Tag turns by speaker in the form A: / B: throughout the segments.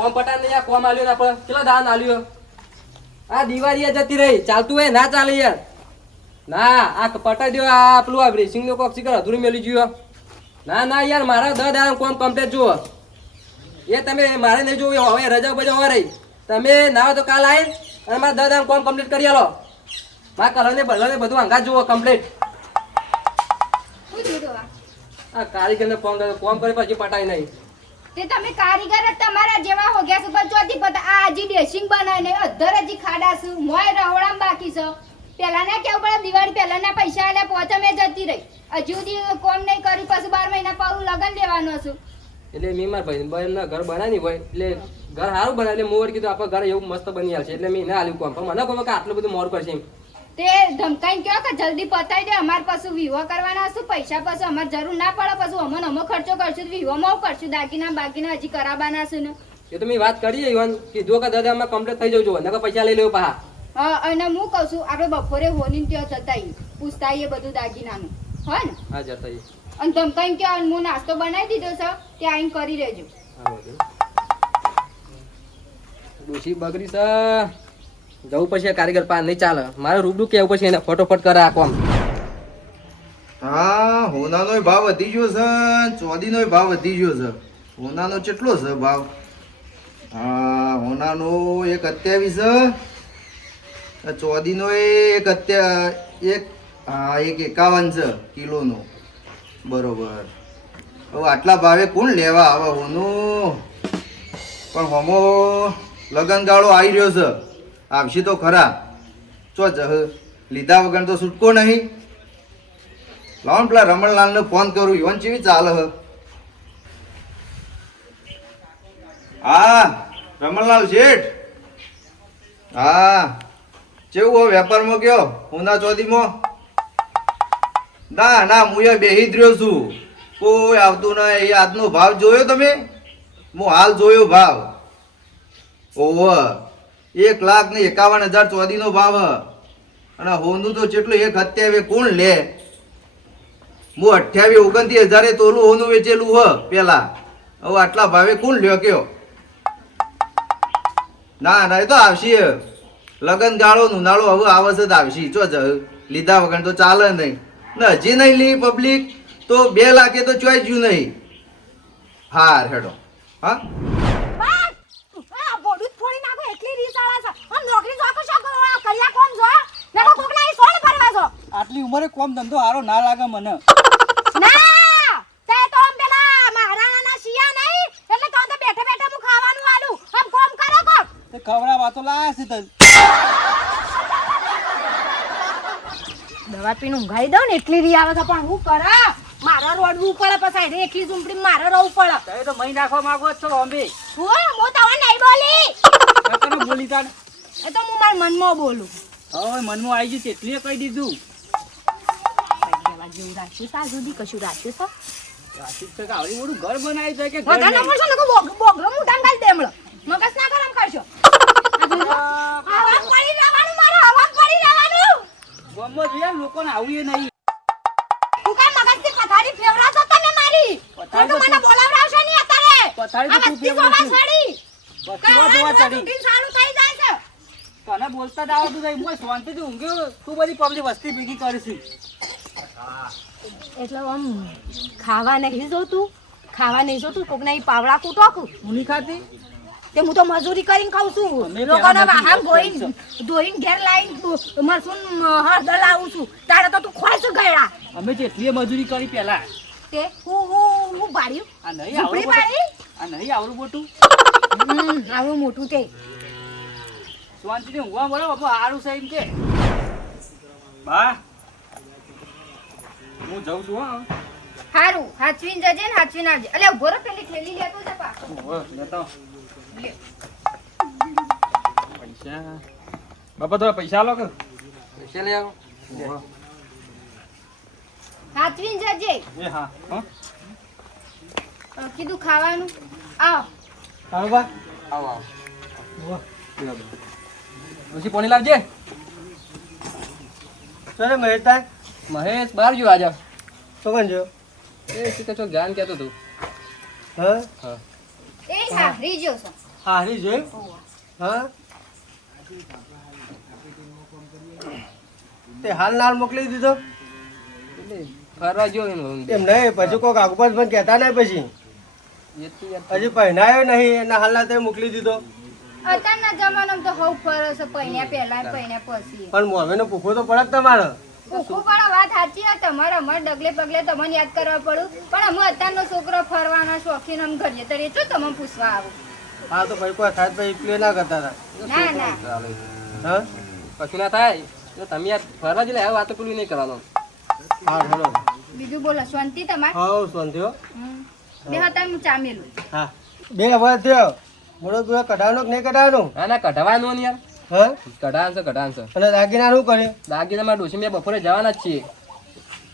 A: કોમ પટા ને આ કોમ આલ્યો ને આપણે. કેટલા દાન આલ્યો? આ દિવાળી જતી રહી. ચાલતું હોય ના ચાલે યાર. ના આ પટાઈ દો આ પેલું આ બ્રેસિંગ નો કોક શીખર અધૂરી મેલી ગયો ના ના યાર મારા દસ દાડા કોમ કમ્પ્લીટ જુઓ. એ તમે મારે નહીં જોવું હવે રજા બજા હવે રહી. તમે ના તો કાલ આવી અને મારા દસ દાડા કોમ કમ્પ્લીટ કરી આલો. મારા કલર ને બલર ને બધું અંગા જુઓ કમ્પ્લીટ?
B: આ?
A: કારીગરને ફોન કર્યો ફોન કરી પછી પટાઈ નહીં.
B: તે તમે કારીગર જ તમારા જેવા હો. ગયા છો ચોથી પતા આ હજી ડ્રેસિંગ બનાવીને અધર હજી ખાડા છું મોય રહોડામ બાકી છો. પેલા ના કેવું પડે? દિવાળી પહેલા ના પૈસા આલે પોતે મેં જતી રહી. હજુ સુધી કોમ નહીં કરી પછી બાર મહિના પાછું લગન લેવાનો છું
A: એટલે મેં મારા ભાઈ એમના ઘર બનાવી હોય, એટલે ઘર સારું બનાવે. એટલે મોર કીધું, આપણે ઘર એવું મસ્ત બની આવશે એટલે મેં ના આલ્યું કોમ. પણ મને કોઈ આટલું બધું મોર કરશે એમ.
B: તે ધમકાઈને કહો કે જલ્દી પતાઈ દે અમાર પાછું વિવો કરવાના શું પૈસા પાછું અમારે જરૂર ના પડે પાછું અમને અમો ખર્ચો કરશું વિવોમાં હું કરશું? દાગીના બાગીના હજી કરાવવાના છે ને.
A: એ તો મેં વાત કરી ઈવન કીધું કે દાદા અમે કમ્પ્લીટ થઈ જવું નકર પૈસા લઈ લેવું પાહા.
B: હા અને હું કહું છું આપણે બપોરે હોની ત્યાં જતા. પૂછતા બધું દાગીનાનું. હોય ને?
A: હા જતા
B: અને ધમકાઈને કહો હું નાસ્તો બનાવી દીધો છે તે આઈને કરી લેજો
A: બગડી છે. જવું પછી કારીગર પાર નહીં ચાલે. મારે રૂબરૂ કેવું પછી એને ફટોફટ કરે આ કોમ.
C: હા, હોનાનો ભાવ વધી ગયો છે ચોદીનો ભાવ વધી ગયો છે. હોનાનો કેટલો છે ભાવ? હા, હોનાનો એક અત્યાવીસ છે ચોદીનો એક અત્યા એક, હા, એક એકાવન છે કિલોનો. બરોબર. હવે આટલા ભાવે કોણ લેવા આવે હોનું? પણ હોમો લગનગાળો આવી રહ્યો છે. આવશે તો ખરા. ચો લીધા વગર તો છૂટકો નહીં. લાવો ને પેલા રમણલાલને ફોન કરું, ઈવન ચેવી ચાલે હ? હા, રમણલાલ શેઠ. હા કેવું હો વેપારમાં ગયો? ઉના ચોધીમાં ના ના, હું એ બેહી જ રહ્યો છું. કોઈ આવતું નહીં, એ આજનો ભાવ જોયો તમે? હું હાલ જોયો ભાવ. ઓવ એક લાખ ને એકાવન હજાર ચોદીનો ભાવ. અને હોનું તો જેટલું એક અત્યારે કોણ લે? હું અઠ્યાવીસ ઓગણત્રીસ હજારે તોલું, હોનું વેચેલું હ, પેલા. હવે આટલા ભાવે કોણ લ્યો કયો? ના ના, એ તો આવશે. લગન ગાળો ઉનાળો હવે આવે છે આવશે. ચો જ લીધા વગર તો ચાલે નહીં. ને હજી નહીં લી પબ્લિક તો બે લાખે તો ચોઈ જ્યું નહીં. હાર હેડો. હા
D: બસ! આ બોડું જ ફોડી નાખો એટલી રીસ આળા છે. આમ નોકરી જોકો છો કરો, આ કરિયા કોમ જો. ને કો કોકના ઈ સોળ ભરવા છો.
E: આટલી ઉંમરે કોમ ધંધો હારો ના લાગે મને
D: ના! તે તો આમ પેલા મહારાણાના શિયા નહીં, એટલે તો તો બેઠે બેઠે હું ખાવાનું આલું. આમ કોમ કરો કોક.
E: તે ખવડાવવા તો લાયા છે તને
D: દવા પીને ઊંઘાઈ દઉં ને એટલી રી આવે છે પણ હું કરા મારે રોડવું પડે પછી એકલી ઝૂંપડી મારે રહવું પડે
E: તો મહી નાખવા માંગો જ છો બોમ્બે
D: હું હું તને નહીં બોલી
E: બોલી તાણ
D: એ તો હું મારા મનમાં બોલું
E: હવે મનમાં આવી ગયું તેટલીએ કહી દીધું
D: જેવું રાખ્યું છે આ સુધી કશું રાખ્યું છે
E: આવડી મોટું ઘર બનાવી છે કે ઘર
D: વધારે
E: નહીં.
D: બોલશો ને બોગ- બોગરો મુઢામાં ગાળી મગજ ના ગરમ કરશો. હવા પડી રહેવાનું મારે, હવા પડી રહેવાનું.
E: ગામમાં જોઈએ લોકોને આવું નહીં
D: હું પથારી ફેવરાશો તમે મારી?
E: પથારી
D: તો
E: તો
D: મને
E: તું-
D: નહીં અત્યારે.
E: પથારી તો તું છું. ચડી
D: ચાલુ થઈ જાય છે.
E: તને બોલતા જ આવડતું નહીં. હું શાંતિથી ઊંઘ્યો. તું બધી પબ્લિક વસ્તી ભેગી કરીશું.
D: એટલે આમ ખાવા નહીં જોતું? ખાવા નહીં જોતું? કોક નહીં પાવડા કૂટોકું
E: હું નહીં ખાતી?
D: તે હું તો મજૂરી કરીને ખાઉં છું. લોકોના વાહન
E: ખાતા.
D: ધોઈને ઘેર લાવીને મરસું હળદર લાવું છું. તારે તો તું ખોશ ગયા ગયડા
E: અમે જેટલી મજૂરી કરી પેલા.
D: તે હું હું હું પાડ્યું?
E: આ નહીં આવડું આ નહીં આવડું મોટું.
D: આવડું મોટું તે.
E: શાંતિથી ઊંઘવા બોલો બાપા સારું છે એમ કે. બા હું જઉં છું હા.
B: હારું હાચવીને જજે ને હાચવીને આવજે. અલ્યા ઊભો રહો પેલી થેલી લેતો જા પાછો.
E: લેતો.
B: લે.
E: પૈસા. બાપા થોડા પૈસા લો કે?
A: પૈસા લઈ આવો.
B: હાચવીને જજે.
E: એ હા હા.
B: કીધું ખાવાનું. આવ.
E: હાલો બા.
A: આવો આવો. પછી પોણી લાવજે.
E: ચાલે મહેતા
A: મહેશ બહાર જો આજે.
E: તો કોણ જો.
A: એ શું કે છો? જ્ઞાન કહેતો તું
E: હા?
A: હા.
B: એ
F: હારી જોઈ હા? તે હાલ નાલ મોકલી દીધો?
A: ફરવા જો એનો
F: એમ નહીં પછી કોઈક આગુપાસ પણ કહેતા નહીં પછી. હજી પહેરાયો નહીં એના હાલ તે મોકલી દીધો.
B: અત્યારના જમાનામાં તો હવ ફરસ પૈણ્યા પહેલા પૈણ્યા પછી.
F: પણ મોવેનો ભૂખો તો પડે તમારે.
B: ભૂખું પણ વાત સાચી છે તમારે અમારે ડગલે પગલે તમને યાદ કરવા પડું. પણ અમે અત્યારનો છોકરો ફરવાનો શોખીન અમે ઘરે તો રેચો તમે પૂછવા આવું.
F: હા તો ભાઈ કોઈ થાય ભાઈ પ્લે ના કરતા હતા.
B: ના ના.
F: હા?
A: કશું ના થાય? તમે યાર ફરવા જ લે આ વાતો પેલું નહીં કરવાનું.
F: હા હેલો
B: બીજું બોલો શાંતિ તમારે?
F: હા શાંતિ
B: હો. બે હતા હું ચામેલું.
F: હા. બે વર્ષ થયો. મોડો તું કઢાવવાનો કે નહીં કઢાવવાનો?
A: ના ના કઢાવાનું ને યાર.
F: હા?
A: કઢાન છે છે.
F: અને દાગીના શું કરે?
A: દાગીના માં ડોસી મેં બપોરે જવાના જ છીએ.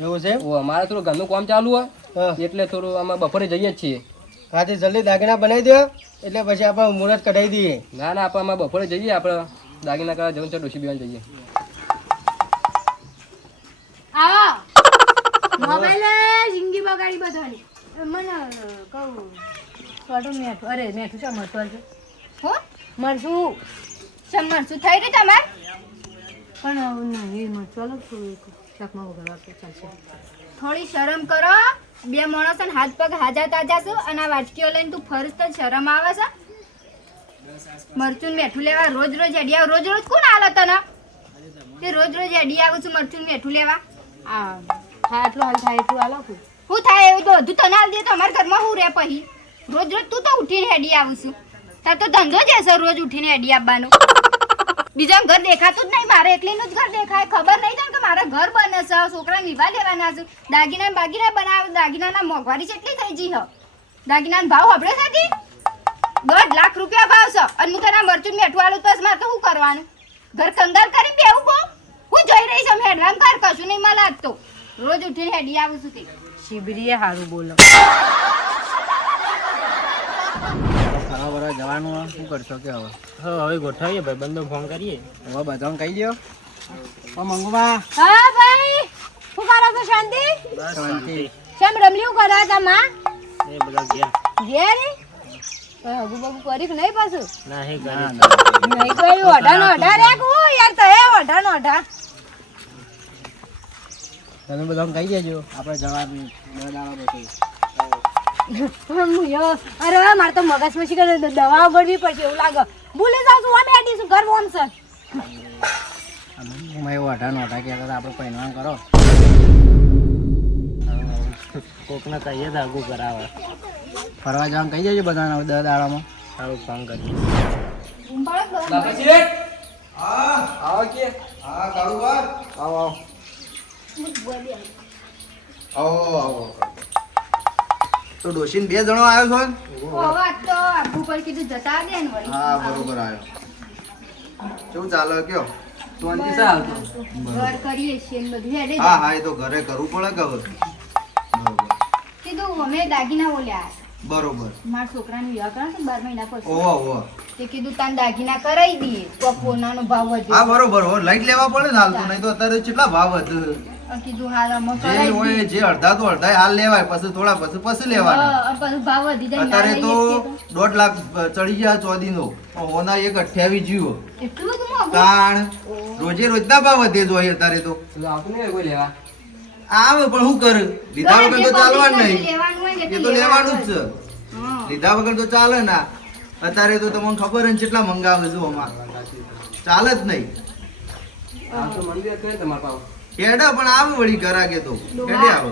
F: એવું છે
A: ઓ અમારે થોડું ઘરનું કામ ચાલુ હોય
F: હા.
A: એટલે થોડું અમે બપોરે જઈએ જ છીએ.
F: હાથી જલ્દી દાગીના બનાવી દો એટલે પછી આપણે મુહૂર્ત કઢાવી દઈએ.
A: ના ના આપણે અમે બપોરે જઈએ આપણે દાગીના કરવા જવું છે ડોસી બેન જઈએ.
D: આવો. મોબાઈલ જિંદગી બગાડી બધાની. મને કહું. થોડું મેઠું. અરે મેઠું છે મરતું છે
B: હું? થઈ રહ્યું તમારે?
D: પણ નહીં મરતું અલગ શાકમાં વગર આપે ચાલશે.
B: થોડી શરમ કરો. બે માણસો હાથ પગ હાજા તાજા છું અને આ વાટકીઓ લઈને તું ફરજ તો શરમ આવે છે? મરચું મેઠું લેવા રોજ રોજ અડી આવ. રોજ રોજ કોણ આલે તને? તે રોજ રોજ અડી આવું છું મરચું મેઠું લેવા?
D: હા થાય એટલું હાલ થાય એટલું હાલો
B: હું. થાય એવું તો? બધું તને હાલ દે તો અમારા ઘરમાં હું રે પછી? રોજ રોજ તું તો ઉઠીને હેડી આવું છું. તાર તો ધંધો જ હશે રોજ ઉઠીને હેડી આવવાનો. બીજા ઘર દેખાતું જ નહીં, મારે એકલીનું જ ઘર દેખાય. ખબર નહીં તને કે મારે ઘર બને છે છોકરા વિવાહ લેવાના છે. દાગીના બાગીના બનાવ, દાગીનાના મોંઘવારી કેટલી થઈ જી હ. દાગીનાનો ભાવ હબળે થતી દોઢ લાખ રૂપિયા ભાવ છે. અને હું તારા મરચું મેઠવાળું તો મારે તો શું કરવાનું? ઘર કંગાર કરીને બેવું કહું હું જોઈ રહી છું હેડવામ કર કશું નહીં મળે આજ તો રોજ ઉઠીને હેડી આવું છું તે.
D: શિબરીએ સારું બોલો.
E: ફરવા જવાનું શું કરશો કે હવે?
F: હવે ગોઠવીએ ભાઈ બંધો ફોન કરીએ.
E: હવે બધાને કહી દો ઓ મંગુબા.
D: હા ભાઈ. શું કરો છો શાંતિ?
E: શાંતિ.
D: કેમ રમલીયું કરો તમે
F: એ બધા ગયા
D: ગયા કઈ હગુ બગુ કરી કે નહીં પાછું?
F: ના હે
D: નહીં કર્યું અઢા નો અઢા રે હું યાર તો એ અઢા નો અઢા
E: તમે બધાને કહી દેજો. આપણે જવાનું દાડા
D: અરે મારે તો મગજ પછી કરે દવા ગળવી પડશે એવું લાગે. ભૂલી જાઉં છું અમે આડીશું ઘર ઓમ સર?
E: હું એવું અઢાર અઢા કહેતા હતા આપણે પહેરવાનું કરો.
F: કોકને કહીએ તો આગું કરાવે.
E: ફરવા જવાનું કહી જજો બધાને દસ દાડામાં.
F: સારું ફોન
A: કરજો
C: હા
A: આવો કે.
C: હા કાળુબા
A: આવો આવો.
C: આવો આવો. તો ડોશીન બે જણો આવ્યો છો? ને?
B: તો આખું પર કીધું જતા દે ને
C: હા બરોબર આવ્યો. કેવું ચાલે કયો?
A: તો?
C: હા હા એ તો ઘરે કરવું પડે કે હવે?
B: કીધું અમે દાગીના બોલ્યા
C: બરોબર.
B: મારા છોકરાને વિવાહ કરો ને બાર મહિના પછી.
C: ઓહો ઓહો.
B: તે કીધું તાન દાગીના કરાવી દઈએ. તો પોનાનો ભાવ
C: હા બરોબર. હો લાઈટ લેવા પડે ને હાલ તો નહીં તો અત્યારે કેટલા ભાવ વધે?
B: કીધું હાલ અમે
C: જે હોય જે અડધા તો અડધા હાલ લેવાય. પછી થોડા પછી પછી લેવાના.
B: પછી ભાવ વધી જાય
C: અત્યારે તો દોઢ લાખ ચડી ગયા ચોદી નો ઓના એક અઠ્યાવીસ જીવો. તાણ. રોજે રોજના ભાવ વધે જોઈએ અત્યારે તો.
A: આવતું કોઈ લેવા?
C: આવે પણ શું કર? લીધા વગર તો
B: જે
C: ચાલવાનું નહીં. એ તો લેવાનું જ છે.
B: હા.
C: લીધા વગર તો ચાલે ના. અત્યારે તો તમને ખબર ને કેટલા મંગાવે છે આમાં ચાલે જ નહીં.
A: આ તો મંદિર કઈ તમારા પાસે
C: કેડા પણ આવે વળી ઘરાકે તો. કેડે આવો.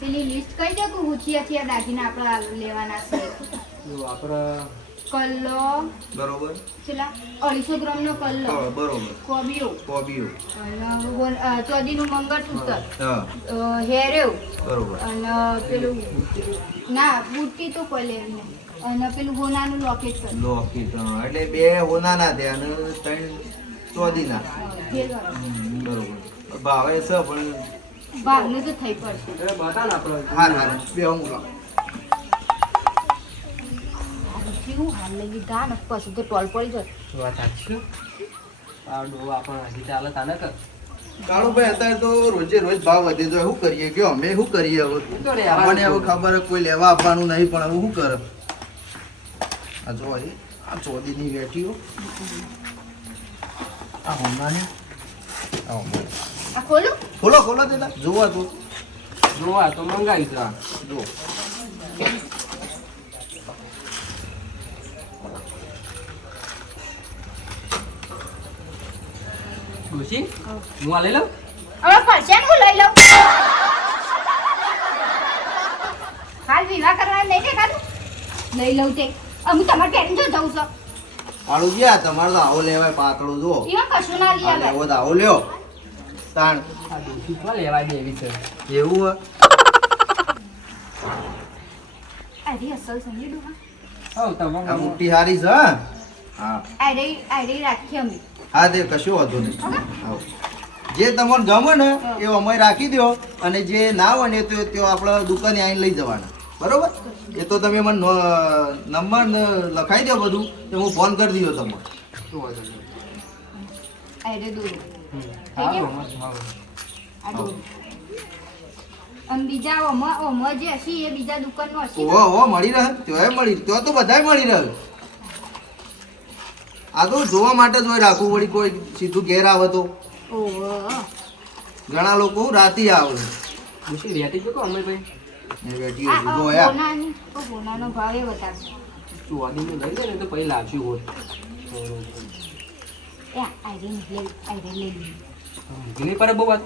B: પેલી લિસ્ટ કહી દે કે ઉછિયા થયા દાગીના આપણે લેવાના છે.
A: જો આપણે
B: કલ્લો.
C: બરોબર.
B: છેલ્લા અઢીસો ગ્રામ નો કલ્લો.
C: હા, બરોબર.
B: કોબીઓ.
C: કોબીઓ.
B: અ, ચોદીનું મંગળસૂત્ર.
C: હા.
B: હેરેવ.
C: બરોબર.
B: અને પેલું ના બુટ્ટી તો કોઈ લેવી નહીં અને પેલું ગોનાનું લોકેટ કર
C: લોકેટ એટલે બે હોનાના થયા અને ત્રણ ચોદીના. બરોબર. ભાવે છે પણ
B: ભાવનું તો થઈ પડશે.
A: એ બતા ને આપણે
C: હાર હાર. બે હું લાવ.
B: કેવું હાલ લઈ લીધા ને? પછી તો ટોલ પડી જાય.
A: વાત સાચી છે. આ ડો આપણ હજી ચાલે તાને કર.
C: કાળુભાઈ અત્યારે તો રોજે રોજ ભાવ વધે તો શું કરીએ? કે અમે શું કરીએ હવે?
A: એ
C: મને હવે ખબર કોઈ લેવા આપવાનું નહીં પણ હવે શું કરે? આ જો અહીં આ ચોદીની વેટીઓ. આ હોનાની આ હોનાની
B: આ ખોલું.
C: ખોલો ખોલો દેતા જોવા તો.
A: જોવા તો મંગાવી આ.
C: જો.
A: હું આ લઈ લઉં?
B: હવે પરસ્યા હું લઈ લઉં. હાલ વિવાહ કરવા નહીં તે કાઢું લઈ લઉં તે. અમુક તમારે કેમ જો છો.
C: આળું ગયા તમારે તો આવો લેવાય પાતળું જો
B: કશું ના લઈ આવે
C: લેવો આવો લ્યો. તાણ.
A: આ ડોશી તો લેવાય દે એવી છે?
C: એવું હે?
B: અરે અસલ સમજી ડુહા
A: હઉ તમે
C: આ મોટી હારી છે હે? હા.
B: અરે અરે રાખી અમે.
C: હા તે કશું વાંધો નહીં. આવો. જે તમને ગમે ને એ અમે રાખી દો અને જે ના હોય ને તો તે આપણે દુકાને આવીને લઈ જવાના. બરોબર? એ તો તમે મને નંબર લખાઈ દો બધું તો હું ફોન કરી દઉં તમને.
A: શું વાંધો નહીં.
B: બીજા ઓમાં ઓમાં જે હશે એ બીજા દુકાનનો હશે? ને?
C: ઓહો ઓહો મળી રહે. ત્યોય મળી ત્યાં તો બધાય મળી રહે. આ તો જોવા માટે જ હોય રાખવું વળી કોઈ સીધું ઘેર આવે તો. ઘણા લોકો રાતી આવે.
A: ડોશી રેતી જો અમે ભાઈ?
C: બેઠી હોય, જોયા
B: ઓ ભાવ
A: લઈ લે તો પછી લાવશું હોત
B: એ આયરન લઈ આયરન લઈ લે
A: ગીલી પર બહુ વાત.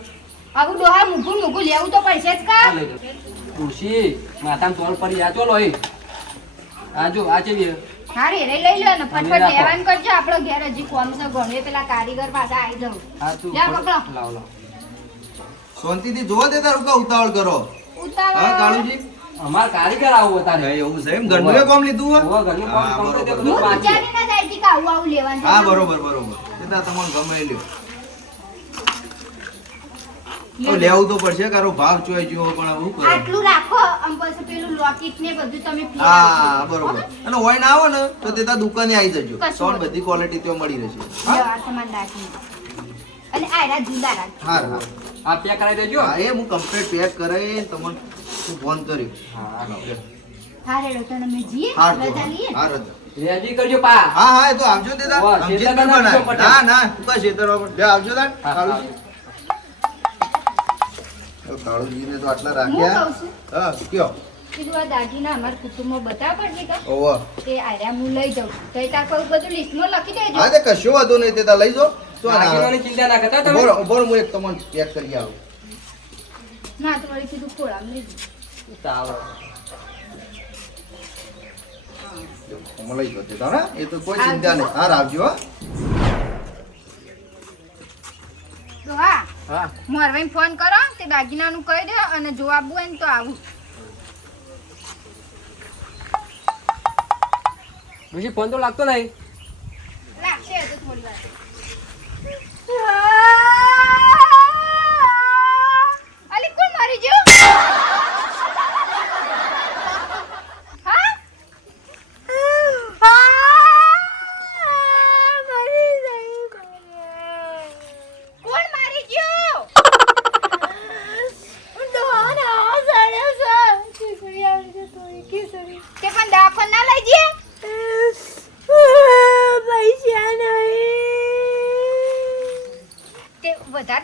B: આવું ડોહા મૂકું મૂકું લેવું તો પૈસે જ કા?
A: લઈ માથામાં તોલ પડી આ ચોલો એ આ જો આ ચેવી
B: હારે રે લઈ લો ને ફટફટ લેવાન કરજો આપણો ઘેર હજી કોમ છે ઘણું પેલા કારીગર પાસે આવી જાવ.
A: હા તું
B: લે પકડો.
A: લાવ લાવ.
C: શાંતિથી જોવા દેતા રૂકા ઉતાવળ કરો. હા કાળુજી?
A: અમાર કારીગર આવું
C: તારે એવું છે એમ? ઘરનું કામ લીધું
A: હો ઘરનું કામ
C: હા, તો.
A: બધું
B: હું
A: બાકી.
B: વિચારીને જ આવી હતી કે આવું આવું લેવાનું.
C: હા બરોબર બરોબર. એટલે તમને ગમે લ્યો. લેવું તો પડશે કારો ભાવ ચોઈ જેવો પણ શું કરો
B: આટલું રાખો આમ પછી પેલું લોકેટ ને બધું તમે
C: હા બરોબર. અને હોય ના આવો ને તો તે તા દુકાને આવી જજો.
B: સોન
C: બધી ક્વોલિટી તો મળી રહેશે.
B: હા? આ તમારે રાખી અને આયરા જુદા રાખ
C: હા હા.
A: આ પેક કરાવી દેજો.
C: હા એ હું કમ્પ્લીટ પેક કરાઈ તમને હું ફોન કર્યો.
A: હા
B: હા રેડો તો અમે જી
C: હા હા રજા.
A: રેડી કરજો પા.
C: હા હા એ તો આવજો તે જ. ના ના તું કા શેતરવા લે આવજો
A: દાન
C: કાળુજી. ને તો આટલા રાખ્યા. હા કયો?
B: કીધું આ દાગીના અમારા કુટુંબમાં બતાવ પડશે કે
C: ઓવા
B: તે આયરા હું લઈ જાઉં. તો એ તાર કહું બધું લિસ્ટમાં લખી દેજો.
C: હા તે કશો વાંધો નહીં તે લઈ જાઓ. તો
A: ચિંતા ના કરતા તમે?
C: બોલો બોલો હું એક તમને પેક કરી આવું.
B: ના તો વળી કીધું ખોળામાં લઈ જાઉં.
A: ચાલો
C: લઈ જાઓ તે તાર, એ તો કોઈ ચિંતા નહીં. હા આવજો હા.
B: મોરવાઈને ફોન કરો તે દાગીનાનું કહી દે અને જો આવવું હોય ને તો આવું.
A: પછી ફોન તો લાગતો નહીં.
B: લાગશે તો થોડી વાર અલી કોણ મારી ગયું હા કોણ મારી ગયું તે પણ દવાખાને ના લઈ જઈએ તે વધારે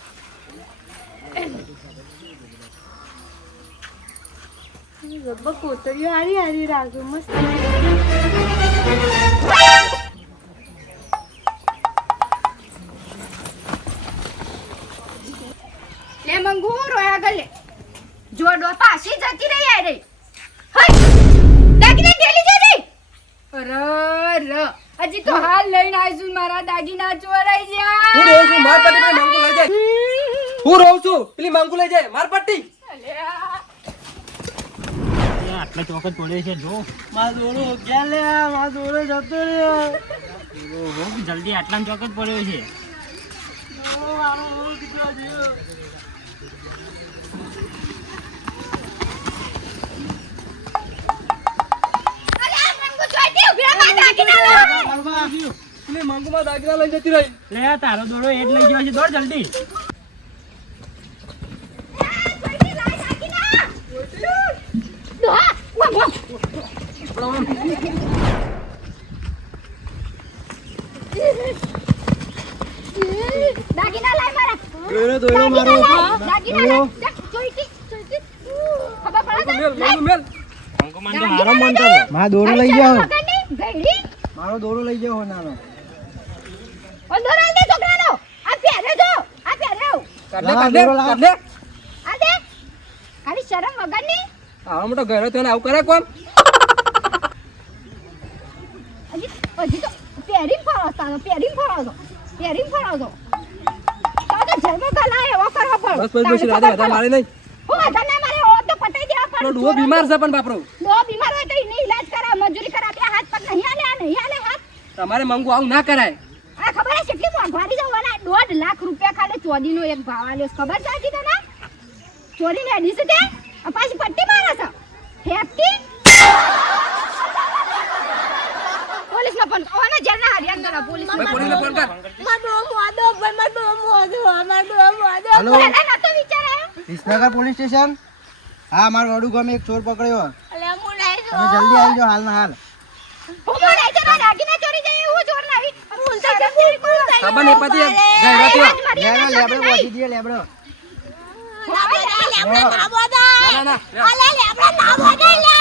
D: કોતરીઓ હારી હારી રાખજો. મસ્ત.
A: જોઈ છે
E: જો
F: મારો દોરો ક્યાં લે મારો દોરો જતો રહ્યો
E: ઓહો જલ્દી આટલા ચોક જ પડ્યો છે
G: લે તારો દોરો એ જ લઈ ગયો છે દોડ જલ્દી
B: દાગીના લાય મારા
H: દોયરો દોયરો મારો
B: દાગીના લાય. ચોઈટી, ચોઈટી. ખબર પડે છે?
A: મેલ મંગુ મેલ
B: તો
G: હારો
B: હારો
G: મનતો
B: મનતો
H: દોરો લઈ જાઓ મારો દોરો લઈ જાઓ નાનો
B: ઓંધો રાલ દે છોકરાનો. આ પહેરે જો, આ પહેરે.
A: કાઢ લે
H: લાવ,
A: કાઢ લે
H: દોરો લાવ.
A: કાઢ લે
B: આ દે. ખાલી શરમ વગરની.
A: આવો મોટો ઘરે તને આવું કરે કોણ
B: હજી હજી તો પહેરીને ફરો તારો પહેરીને ફરો છો પહેરીને ફરો છો તો જન્મ કલા એવો કરવો પડે.
A: બસ બસ બસ રાધે વધારે મારે નહીં.
B: હું વધારે ના મારે ઓ તો પટાઈ દેવા પડે
A: ડો બીમાર છે પણ બાપરો.
B: ડો બીમાર હોય તો એને ઈલાજ કરાવ મજૂરી કરા બે હાથ પગ નહીં આલે નહીં આલે હાથ
A: તમારે મંગુ આવું ના કરાય.
B: આ ખબર છે કેટલી મોંઘવારી જવાના દોઢ લાખ રૂપિયા ખાલી ચોદીનો એક ભાવ આલ્યો છે. ખબર છે આજી તને? ચોરીને અડી છે તે પાછી પટ્ટી મારે છે. નો ફોન ઓને જેલના હરિયાણ કરા પોલીસ
A: ભાઈ પોલીસને ફોન કર.
H: હલો.
B: પહેલા નતો વિચાર આવ્યો
H: વિસનગર પોલીસ સ્ટેશન? હા મારું વડું ગામે એક ચોર પકડ્યો. તમે જલ્દી આવી જાઓ હાલ ના હાલ.
B: હું બોલાય છે ના દાગીના ચોરી જાય એવું ચોર લાવી હું તો જલ્દી
A: ખબર નહીં. પતી ઘરે થયો
H: લેબડો લેબડો ના ના લેબડો
A: ના ના ના.
B: ના ના